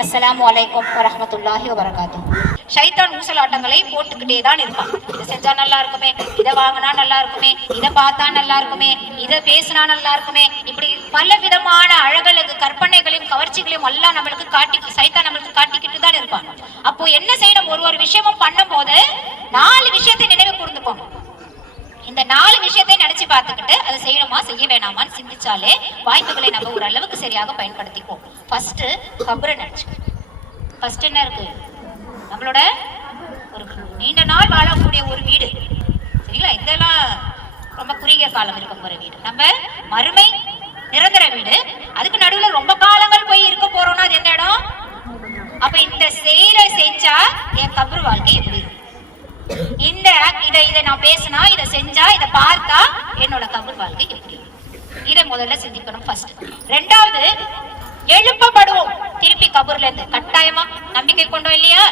அஸ்ஸலாமு அலைக்கும் வரஹ்மத்துல்லாஹி வபரகாத்துஹு. ஷைத்தான் ஊசலாட்டங்களை போட்டுக்கிட்டே தான் இருப்பான். இதை செஞ்சா நல்லா இருக்குமே, இதை வாங்கினா நல்லா இருக்குமே, இதை பார்த்தா நல்லா இருக்குமே, இதை பேசினா நல்லா இருக்குமே, இப்படி பல விதமான அழகழகு கற்பனைகளையும் கவர்ச்சிகளையும் எல்லாம் நம்மளுக்கு சைத்தான் நம்மளுக்கு காட்டிக்கிட்டு தான் இருப்பான். அப்போ என்ன செய்யணும்? ஒரு விஷயமும் பண்ணும் போது 4 விஷயத்தை நினைவு கூர்ந்துக்கோங்க. இந்த 4 விஷயத்தை நினைச்சு பார்த்துக்கிட்டு அதை செய்யணுமா செய்ய வேணாமான்னு சிந்திச்சாலே வாய்ப்புகளை நம்ம ஒரு அளவுக்கு சரியாக பயன்படுத்திக்குவோம். ஃபர்ஸ்ட் கபரை நினைச்சு. ஃபர்ஸ்ட் என்ன இருக்கு? நம்மளோட ஒரு நீண்ட நாள் வாழக்கூடிய ஒரு வீடு, சரிங்களா? இதெல்லாம் ரொம்ப குறுகிய காலம் இருக்கும் ஒரு வீடு. நம்ம மறுமை நிரந்தர வீடு, அதுக்கு நடுவில் ரொம்ப காலங்கள் போய் இருக்க போறோம்னா அது எந்த இடம்? அப்ப இந்த செயலை செஞ்சா என் கபர் வாழ்க்கை எப்படி இருக்கு? இதை நான் பேசினா, இதை செஞ்சா, இதை பார்த்தா என்னோட கபர் வாழ்க்கை எப்படி? இதை முதல்ல சிந்திக்கணும். ஃபர்ஸ்ட். ரெண்டாவது, எழுப்பப்படுவோம் திருப்பி கபூர்ல இருந்து. கட்டாயமா நம்பிக்கை கொண்டோம் இல்லையா?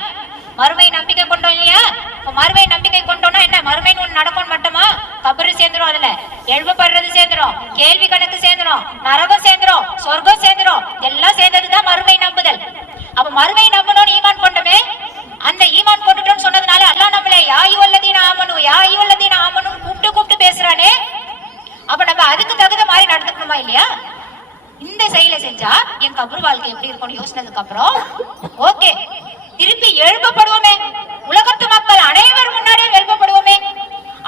மறுமை நம்பிக்கை கொண்டோம் இல்லையா? மறுமை நம்பிக்கை கொண்டோம்னா என்ன? மறுமை ஒண்ணு நடக்கும் மட்டுமா? கபரு சேர்ந்துரும், அதுல எழுப்பப்படுறது சேர்ந்துரும், கேள்வி கணக்கு சேர்ந்துரும், நரகம் சேர்ந்துரும், சொர்க்கம் சேர்ந்துரும், எல்லாம் சேர்ந்ததுதான் மறுமை நம்புதல். அப்ப மறுமை நம்பணும்னு ஈமான் கொண்டோமே, அந்த ஈமான் கொண்டுட்டோம்னு சொன்னதுனால அல்லாஹ் நம்மளே யா அய்யுஹல்லதீன ஆமனு கூப்பிட்டு பேசுறானே. அப்ப நம்ம அதுக்கு தகுந்த மாதிரி நடந்துக்கணுமா இல்லையா? இந்த செயலை செஞ்சா என் கபர் வாழ்க்கை எப்படி இருக்கும்னு யோசினதுக்கு அப்புறம் ஓகே, திருப்பி எழுப்பப்படுவோமே, உலகத்து மக்கள் அனைவர் முன்னாடியே எழுப்பப்படுவோமே,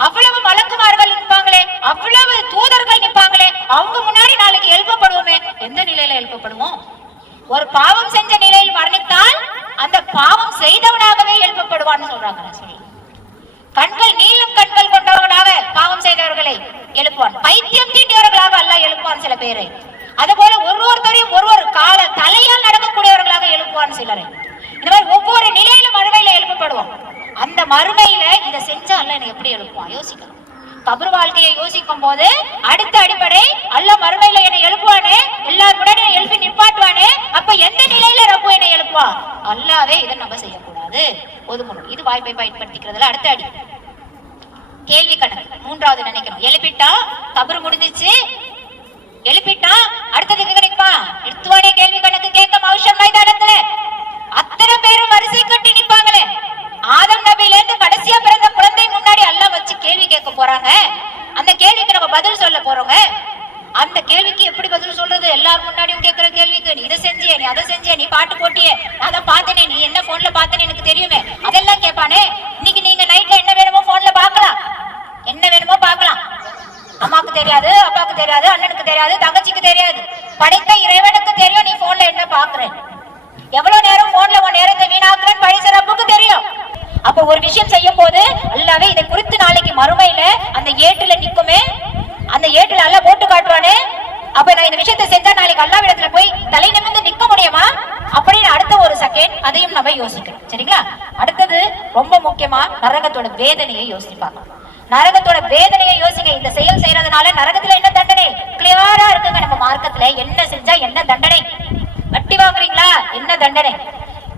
அவ்வளவு மலக்குமார்கள் நிற்பாங்களே, அவ்வளவு தூதர்கள் நிற்பாங்களே, அவங்க முன்னாடி நாளைக்கு எழுப்பப்படுவோமே. எந்த நிலையில எழுப்பப்படுவோம்? ஒரு பாவம் செஞ்ச நிலையில் மரணித்தால் அந்த பாவம் செய்தவனாகவே எழுப்பப்படுவான்னு சொல்றாங்க. கண்கள் நீளும் கண்கள் கொண்டவர்களாக பாவம் செய்தவர்களை எழுப்புவான். பைத்தியம் தீண்டியவர்களாக அல்லாஹ் எழுப்புவான் சில பேரை. அதுபோல ஒருத்தரையும் ஒரு கால தலையால் நடக்கக்கூடியவர்களாக எழுப்புவான் சிலரை. இந்த மாதிரி ஒவ்வொரு நிலையிலும் மறுமையில எழுப்பப்படுவோம். அந்த மறுமையில இதை செஞ்சா அல்லாஹ் என்னை எப்படி எழுப்புவான் யோசிக்கணும். கபர் வாழ்க்கையை யோசிக்கும் போது அடுத்த அடிப்படை அல்லாஹ் மறுமையில என்னை எழுப்புவானே, எல்லாரும் முன்னாடி எழுப்பி நிப்பாட்டுவானே, அப்ப எந்த நிலையில ரப்பு என்னை எழுப்புவா? அல்லாவே இதை நம்ம செய்யக்கூடாது, ஒதுக்கணும். இது வாய்ப்பை பயன்படுத்திக்கிறதுல அடுத்த அடி கேள்வி கணக்கு. மூன்றாவது நினைக்கணும். எழுப்பிட்டா கபர் முடிஞ்சிச்சு, எழுப்பிட்டா அடுத்ததுக்கு கிடைக்குமா? எடுத்துவானே கேள்வி கணக்கு கேட்க மௌஷர் மைதானத்துல அத்தனை பேரும் வரிசை கட்டி நிப்பாங்களே. ஆதம் நபியில இருந்து கடைசியா பிறந்த குழந்தை முன்னாடி எல்லாம் வச்சு கேள்வி கேட்க போறாங்க. அந்த கேள்விக்கு நம்ம பதில் சொல்ல போறோங்க. அந்த கேள்விக்கு எப்படி பதில் சொல்றது? எல்லாரும் முன்னாடியும் கேட்கிற கேள்விக்கு நீ இதை செஞ்சியே, நீ அதை செஞ்சியே, நீ பாட்டு போட்டியே, நான் அதை பார்த்தனே, நீ என்ன போன்ல பார்த்தனே எனக்கு தெரியுமே, அதெல்லாம் கேட்பானே. இன்னைக்கு நீங்க நைட்ல என்ன வேணுமோ போன்ல பாக்கலாம், என்ன வேணுமோ பாக்கலாம். அம்மாக்கு தெரியாது, அப்பாவுக்கு தெரியாது, அண்ணனுக்கு தெரியாது, தங்கச்சிக்கு தெரியாது, படைத்த இறைவனுக்கு தெரியும் நீ போன்ல என்ன பாக்குறேன், எவ்வளவு நேரம் போன்ல உன் நேரத்தை வீணாக்குறேன்னு படைச்ச ரப்புக்கு தெரியும். அப்ப ஒரு விஷயம் செய்யும் போது அல்லாவே இதை குறித்து நாளைக்கு மறுமையில அந்த ஏட்டுல நிக்குமே, அந்த ஏட்டுல அல்ல போட்டு காட்டுவானே. அப்ப நான் இந்த விஷயத்தை செஞ்சா நாளைக்கு அல்லாஹ்விடத்துல போய் தலை நிமிர்ந்து நிக்க முடியுமா அப்படின்னு அடுத்த ஒரு செகண்ட் அதையும் நம்ம யோசிக்கணும். சரிங்களா? அடுத்தது ரொம்ப முக்கியமா நரகத்தோட வேதனையை யோசிப்பாங்க. நரகத்தோட வேதனையை யோசிங்க. இந்த செயல் செய்யறதுனால நரகத்துல என்ன தண்டனை கிளியரா இருக்குங்க. நம்ம மார்க்கத்துல என்ன செஞ்சா என்ன தண்டனை? வட்டி வாங்குறீங்களா என்ன தண்டனை?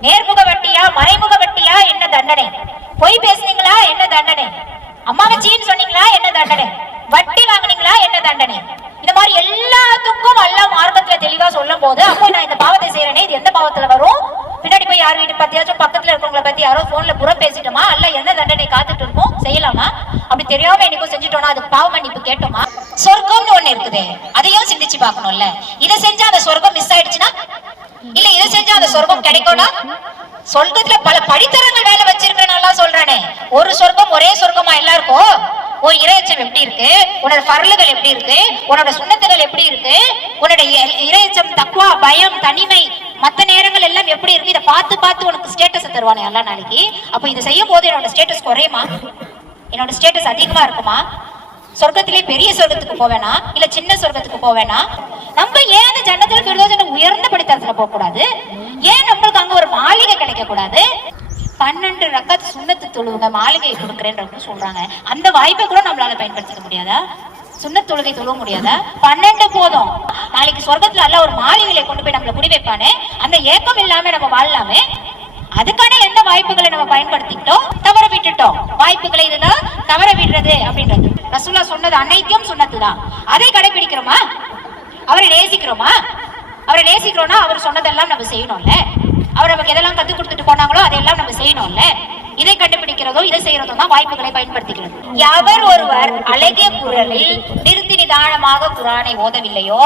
நேர்முக வட்டியா மறைமுக வட்டியா என்ன தண்டனை? பொய் பேசுனீங்களா என்ன தண்டனை? அம்மாவை சீன்னு சொன்னீங்களா என்ன தண்டனை? வட்டி வாங்குனீங்களா என்ன தண்டனை? இந்த மாதிரி எல்லாத்துக்கும் அல்லாஹ் மார்க்கத்துல தெளிவா சொல்லும் போது அப்போ நான் இந்த பாவத்தை செய்யறேனே, இது எந்த பாவத்துல வரும்? பின்னாடி போய் யார் வீட்டு பத்தியாச்சும் பக்கத்துல இருக்கவங்களை பத்தி யாரோ போன்ல புறம் பேசிட்டோமா, அல்ல என்ன தண்டனை காத்துட்டு இருக்கோம், செய்யலாமா? அப்படி தெரியாம எனக்கும் செஞ்சுட்டோம்னா அதுக்கு பாவ மன்னிப்பு கேட்டோமா? சொர்க்கம்னு ஒண்ணு இருக்குது, அதையும் சிந்திச்சு பார்க்கணும்ல. இதை செஞ்சா அந்த சொர்க்கம் மிஸ் ஆயிடுச்சுன்னா, இல்ல இதை செஞ்சா அந்த சொர்க்கம் கிடைக்கும்னா, சொர்க்கத்துல பல படித்தரங்கள் வேலை வச்சிருக்கேன் நல்லா சொல்றானே. ஒரு சொர்க்கம் ஒரே சொர்க்கமா எல்லாருக்கும்? உன் இறையச்சம் எப்படி இருக்கு, உன்னோட பரலுகள் எப்படி இருக்கு, உன்னோட சுண்ணத்துகள் எப்படி இருக்கு, உன்னோட இறையச்சம் தக்வா பயம் தனிமை மத்த நேரங்கள் எல்லாம் எப்படி இருக்கு, இதை பார்த்து பார்த்து உனக்கு ஸ்டேட்டஸ் தருவானே எல்லா நாளைக்கு. அப்ப இதை செய்யும் போது என்னோட ஸ்டேட்டஸ் குறையுமா, என்னோட ஸ்டேட்டஸ் அதிகமா இருக்குமா? சொர்க்கத்திலே பெரிய சொர்க்கத்துக்கு போவேனா இல்ல சின்ன சொர்க்கத்துக்கு போவேனா? நம்ம ஏன் அந்த ஜன்னத்துல பெருதோஜன உயர்ந்த படித்தரத்துல போக கூடாது? ஏன் நம்மளுக்கு அங்க ஒரு மாளிகை கிடைக்க கூடாது? 12 ரக்காத் சுன்னத்து தொழுவுங்க மாளிகை கொடுக்குறேன்னு சொல்றாங்க. அந்த வாய்ப்பை கூட நம்மளால பயன்படுத்திக்க முடியாதா? சுன்னத் தொழுகை தொழுவ முடியாதா? 12 போதும். நாளைக்கு சொர்க்கத்துல எல்லாம் ஒரு மாளிகையை கொண்டு போய் நம்மள குடி வைப்பானே, அந்த ஏக்கம் இல்லாம நம்ம வாழலாமே. அதுக்கான எந்த வாய்ப்புகளை நம்ம பயன்படுத்திக்கிட்டோம், தவற விட்டுட்டோம். வாய்ப்புகளை இதுதான் தவற விடுறது அப்படின்றது. ரசூலுல்லாஹ் சொன்னது அனைத்தும் சுன்னத்துதான். அதை கடைபிடிக்கிறோமா? அவரை நேசிக்கிறோமா? அவரை நேசிக்கிறோம்னா அவர் சொன்னதெல்லாம் நம்ம செய்யணும்ல. அவர் நமக்கு எதெல்லாம் கத்துக் கொடுத்துட்டு போனாங்களோ அதையெல்லாம் நம்ம செய்யணும்ல. இதை கண்டுபிடிக்கிறதோ இதை செய்யறதோ தான் வாய்ப்புகளை பயன்படுத்திக்கிறது. எவர் ஒருவர் அழகிய குரலில் நிறுத்தி நிதானமாக குரானை ஓதவில்லையோ,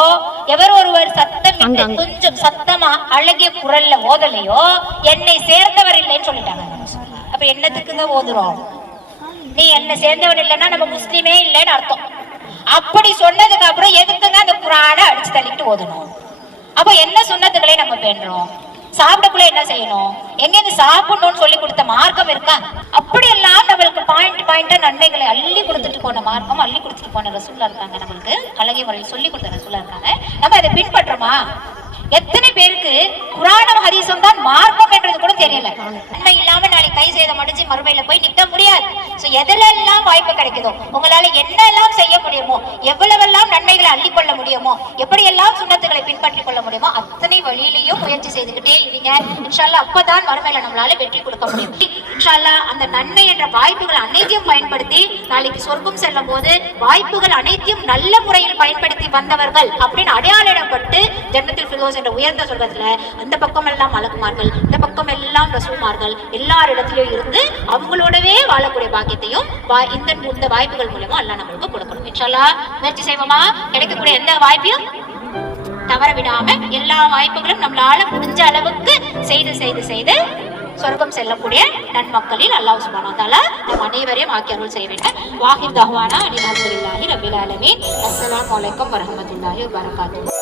எவர் ஒருவர் சத்தம் கொஞ்சம் சத்தமா அழகிய குரல்ல ஓதலையோ என்னை சேர்ந்தவர் இல்லைன்னு சொல்லிட்டாங்க. அப்ப என்னத்துக்குங்க ஓதுறோம்? நீ என்ன சேர்ந்தவன் இல்லைன்னா நம்ம முஸ்லிமே இல்லைன்னு அர்த்தம். அப்படி சொன்னதுக்கு அப்புறம் எதுக்குங்க அந்த குரானை அடிச்சு தள்ளிட்டு ஓதணும்? அப்ப என்ன சுன்னத்துக்களை நம்ம பேணுறோம்? சாப்பிடக்குள்ள என்ன செய்யணும், எங்க சாப்பிடணும்னு சொல்லி கொடுத்த மார்க்கம் இருக்கா? அப்படி எல்லாம் நம்மளுக்கு பாயிண்டா நன்மைகளை அள்ளி கொடுத்துட்டு போன மார்க்கம், அள்ளி கொடுத்துட்டு போன ரசூல்லா இருக்காங்க. நம்மளுக்கு அழகிய முறையில் சொல்லி கொடுத்த ரசூல்லா இருக்காங்க. நம்ம அதை பின்பற்றோமா? எத்தனை பேருக்கு குரானும் ஹதீஸும் தான் மார்க்கம் என்றது கூட தெரியல. நன்மை இல்லாம நாளைக்கு கை செய்த மடிச்சு மறுமையில போய் நிக்க முடியாது. எதெல்லாம் வாய்ப்பு கிடைக்குதோ, உங்களால என்னெல்லாம் செய்ய முடியுமோ, எவ்வளவெல்லாம் நன்மைகளை அள்ளிக்கொள்ள முடியுமோ, எப்படியெல்லாம் சுன்னத்துகளை பின்பற்றிக் கொள்ள முடியுமோ அத்தனை வழியிலையும் முயற்சி செய்துகிட்டே இருங்க. இன்ஷா அல்லாஹ் அப்பதான் மறுமையில நம்மளால வெற்றி கொடுக்க முடியும். இன்ஷா அல்லாஹ் அந்த நன்மை என்ற வாய்ப்புகள் அனைத்தையும் பயன்படுத்தி நாளைக்கு சொர்க்கம் செல்லும் போது வாய்ப்புகள் அனைத்தையும் நல்ல முறையில் பயன்படுத்தி வந்தவர்கள் அப்படின்னு அடையாளப்பட்டு ஜன்னத்துல் ஃபிர்தௌஸ் என்ற உயர்ந்த சொர்க்கத்துல அந்த பக்கம் எல்லாம் மலக்குமார்கள், இந்த பக்கம் எல்லாம் ரசூல்மார்கள் எல்லாரிடத்திலும் இருந்து அவங்களோடவே வாழக்கூடிய பாக்கியத்தையும் இந்த வாய்ப்புகள் மூலமா எல்லாம் நம்மளுக்கு கொடுக்கணும். இன்ஷா அல்லாஹ் முயற்சி செய்வோமா? கிடைக்கக்கூடிய எந்த வாய்ப்பையும் தவற விடாம எல்லா வாய்ப்புகளும் நம்மளால முடிஞ்ச அளவுக்கு செய்து செய்து செய்து சொர்க்கம் செல்லக்கூடிய நன்மக்களில் அல்லாஹ் சுப்ஹானஹு வ தஆலா நம் அனைவரையும் ஆக்கி அருள் செய்ய வேண்டும். வாஹிர் தஹ்வானா அல்ஹம்துலில்லாஹி ரப்பில் ஆலமீன். அஸ்ஸலாமு அலைக்கும் வரஹ்மத்துல்லாஹி வபரகாத்துஹு.